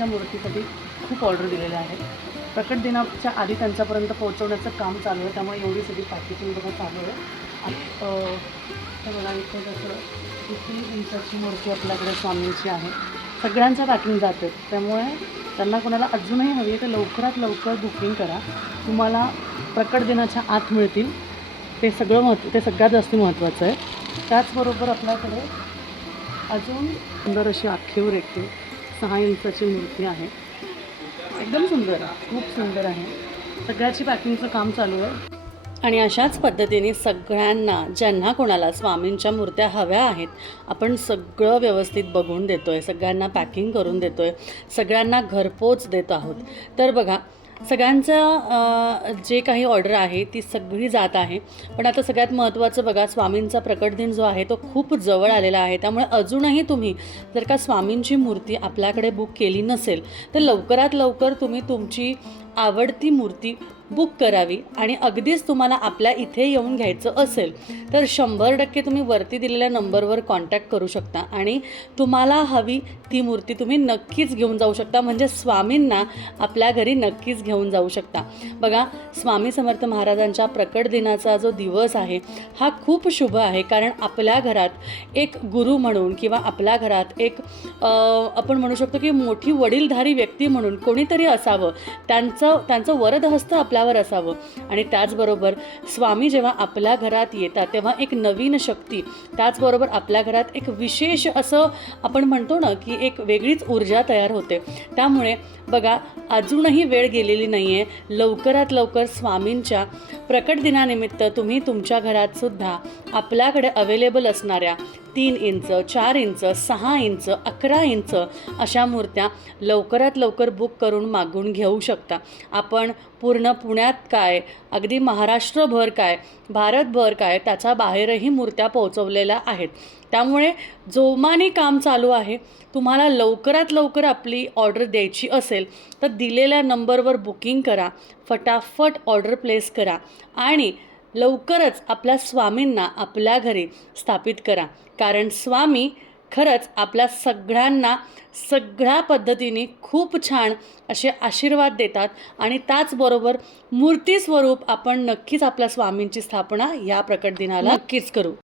स्वामींच्या मूर्तीसाठी खूप ऑर्डर दिलेल्या आहेत. प्रकट दिनाच्या आधी त्यांच्यापर्यंत पोहोचवण्याचं काम चालू आहे, त्यामुळे एवढी सगळी पॅकेजिंग बघा चालू आहे. तर मला इथं कसं 3 इंचाची मूर्ती आपल्याकडे स्वामींची आहे. सगळ्यांच्या पॅकिंग जाते, त्यामुळे त्यांना कोणाला अजूनही हवी आहे तर लवकरात लवकर बुकिंग करा. तुम्हाला प्रकट दिनाच्या आत मिळतील. ते सगळ्यात जास्त महत्त्वाचं आहे. त्याचबरोबर आपल्याकडे अजून सुंदर अशी आखीवर येते 6 इंचाची मूर्ती आहे. एकदम सुंदर आहे, खूप सुंदर आहे. सगळ्याची पॅकिंगचं काम चालू आहे. आणि अशाच पद्धतीने सगळ्यांना ज्यांना कोणाला स्वामींच्या मूर्त्या हव्या आहेत आपण सगळं व्यवस्थित बघून देतो आहे, सगळ्यांना पॅकिंग करून देतो आहे, सगळ्यांना घरपोच देत आहोत. तर बघा सगळ्यांचं जे काही ऑर्डर आहे ती सगळी जात आहे. पण आता सगळ्यात महत्त्वाचं बघा, स्वामींचा प्रकट दिन जो आहे तो खूप जवळ आलेला आहे. त्यामुळे अजूनही तुम्ही जर का स्वामींची मूर्ती आपल्याकडे बुक केली नसेल तर लवकरात लवकर तुम्ही तुमची आवडती मूर्ती बुक करावी. आणि अगदीच तुम्हाला आपल्या इथे येऊन घ्यायचं असेल तर 100% तुम्ही वरती दिलेल्या नंबरवर कॉन्टॅक्ट करू शकता आणि तुम्हाला हवी ती मूर्ती तुम्ही नक्कीच घेऊन जाऊ शकता. म्हणजे स्वामींना आपल्या घरी नक्कीच घेऊन जाऊ शकता. बघा स्वामी समर्थ महाराजांच्या प्रकट दिनाचा जो दिवस आहे हा खूप शुभ आहे. कारण आपल्या घरात एक गुरु म्हणून किंवा आपल्या घरात एक आपण म्हणू शकतो की मोठी वडीलधारी व्यक्ती म्हणून कोणीतरी असावं, त्यांचं वरदहस्त आपल्यावर असावं. आणि त्याचबरोबर स्वामी जेव्हा आपल्या घरात येतात तेव्हा एक नवीन शक्ती, त्याचबरोबर आपल्या घरात एक विशेष असं आपण म्हणतो ना की एक वेगळीच ऊर्जा तयार होते. त्यामुळे बघा अजूनही वेळ गेलेली नाही आहे. लवकरात लवकर स्वामींच्या प्रकट दिनानिमित्त तुम्ही तुमच्या घरात सुद्धा आपल्याकडे अवेलेबल असणाऱ्या 3 इंच, 4 इंच, 6 इंच, 11 इंच अशा मूर्त्या लवकरात लवकर बुक करून मागून घेऊ शकता. आपण पूर्ण पुण्यात काय, अगदी महाराष्ट्रभर काय, भारतभर काय, त्याच्या बाहेरही मूर्त्या पोहोचवलेल्या आहेत. त्यामुळे जोमाने काम चालू आहे. तुम्हाला लवकरात लवकर आपली ऑर्डर द्यायची असेल तर दिलेल्या नंबरवर बुकिंग करा, फटाफट ऑर्डर प्लेस करा आणि लवकरच आपल्या स्वामींना आपल्या घरी स्थापित करा. कारण स्वामी खरंच आपल्या सगळ्यांना सगळ्या पद्धतीने खूप छान असे आशीर्वाद देतात. आणि त्याचबरोबर मूर्ती स्वरूप आपण नक्कीच आपल्या स्वामींची स्थापना या प्रकट दिनाला नक्कीच करू.